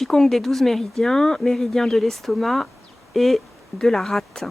Qigong des 12 méridiens, méridien de l'estomac et de la rate.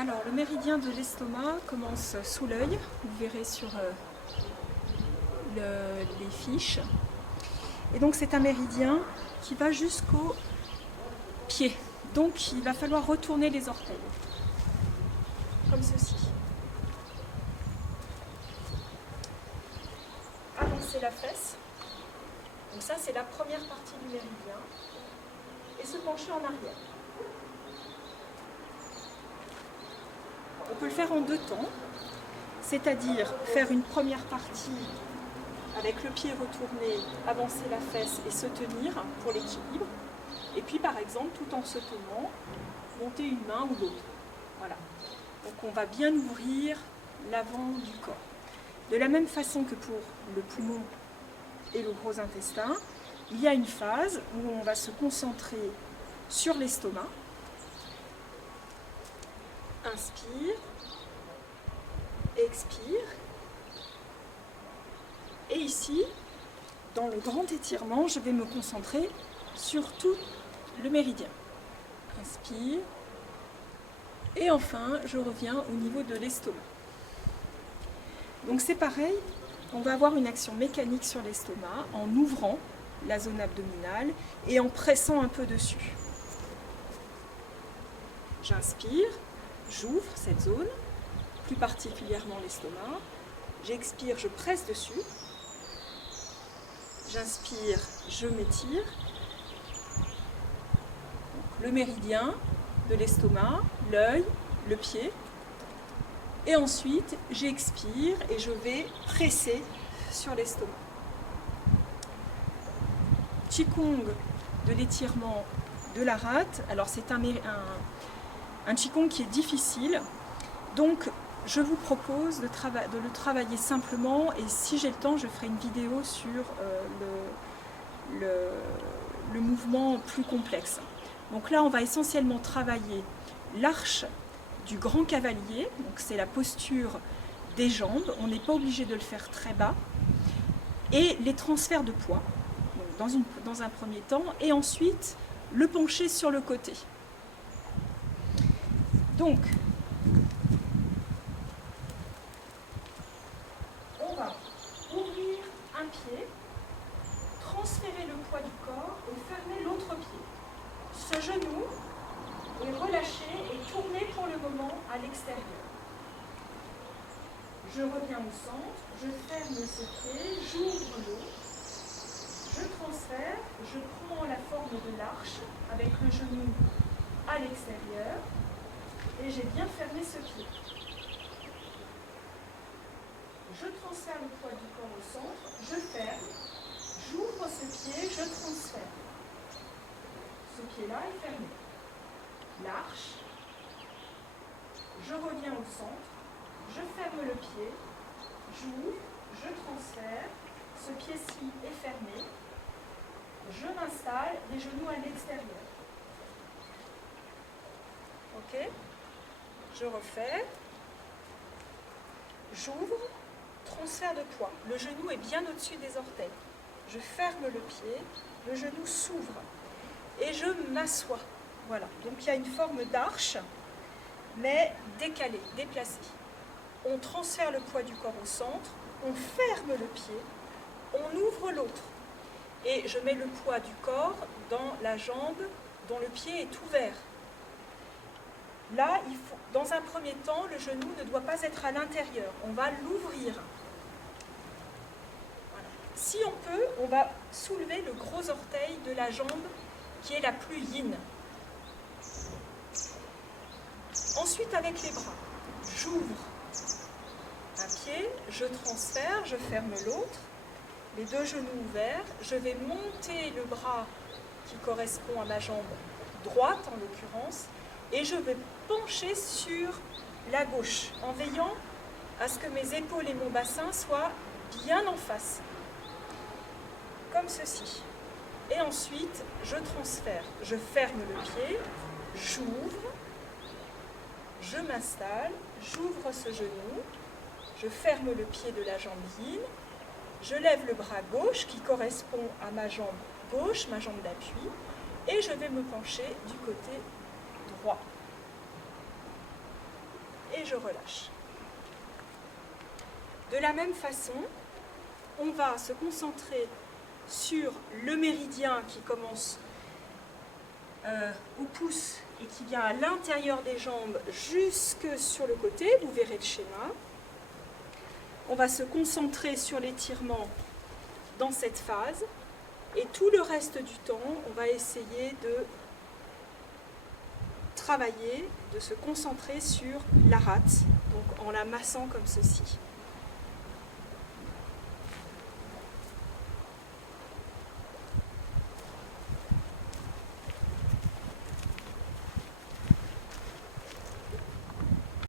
Alors, le méridien de l'estomac commence sous l'œil, vous verrez sur les fiches. Et donc c'est un méridien qui va jusqu'au pied. Donc il va falloir retourner les orteils, comme ceci. Avancer la fesse. Donc ça c'est la première partie du méridien. Et se pencher en arrière. On peut le faire en deux temps, c'est-à-dire faire une première partie avec le pied retourné, avancer la fesse et se tenir pour l'équilibre. Et puis par exemple, tout en se tenant, monter une main ou l'autre. Voilà. Donc on va bien ouvrir l'avant du corps. De la même façon que pour le poumon et le gros intestin, il y a une phase où on va se concentrer sur l'estomac. Inspire, expire. Et ici, dans le grand étirement, je vais me concentrer sur tout le méridien. Inspire. Et enfin, je reviens au niveau de l'estomac. Donc c'est pareil, on va avoir une action mécanique sur l'estomac en ouvrant la zone abdominale et en pressant un peu dessus. J'inspire, j'ouvre cette zone, plus particulièrement l'estomac. J'expire, je presse dessus. J'inspire, je m'étire. Le méridien de l'estomac, l'œil, le pied. Et ensuite, j'expire et je vais presser sur l'estomac. Qigong de l'étirement de la rate. Alors c'est un Qigong qui est difficile. Donc je vous propose de le travailler simplement et si j'ai le temps, je ferai une vidéo sur le mouvement plus complexe. Donc là, on va essentiellement travailler l'arche du grand cavalier, donc c'est la posture des jambes, on n'est pas obligé de le faire très bas, et les transferts de poids, donc dans un premier temps, et ensuite le pencher sur le côté. Donc, on va ouvrir un pied, transférer le poids du corps et fermer l'autre pied. Ce genou est relâché et tourné pour le moment à l'extérieur. Je reviens au centre, je ferme ce pied, j'ouvre l'autre, je transfère, je prends la forme de l'arche avec le genou à l'extérieur et j'ai bien fermé ce pied. Je transfère le poids du corps au centre, je ferme, j'ouvre ce pied, je transfère. Ce pied-là est fermé. L'arche, je reviens au centre, je ferme le pied, j'ouvre, je transfère, ce pied-ci est fermé, je m'installe, les genoux à l'extérieur. Ok? Je refais, j'ouvre, transfert de poids, le genou est bien au-dessus des orteils. Je ferme le pied, le genou s'ouvre et je m'assois. Voilà, donc il y a une forme d'arche, mais décalée, déplacée. On transfère le poids du corps au centre, on ferme le pied, on ouvre l'autre. Et je mets le poids du corps dans la jambe dont le pied est ouvert. Là, dans un premier temps, le genou ne doit pas être à l'intérieur, on va l'ouvrir. Voilà. Si on peut, on va soulever le gros orteil de la jambe qui est la plus yin. Ensuite, avec les bras, j'ouvre un pied, je transfère, je ferme l'autre, les deux genoux ouverts, je vais monter le bras qui correspond à ma jambe droite en l'occurrence, et je vais pencher sur la gauche, en veillant à ce que mes épaules et mon bassin soient bien en face, comme ceci. Et ensuite, je transfère, je ferme le pied, j'ouvre, je m'installe, j'ouvre ce genou, je ferme le pied de la jambe yin, je lève le bras gauche qui correspond à ma jambe gauche, ma jambe d'appui, et je vais me pencher du côté droit. Et je relâche. De la même façon, on va se concentrer sur le méridien qui commence au pouce et qui vient à l'intérieur des jambes jusque sur le côté, vous verrez le schéma. On va se concentrer sur l'étirement dans cette phase et tout le reste du temps, on va essayer de travailler, de se concentrer sur la rate, donc en la massant comme ceci.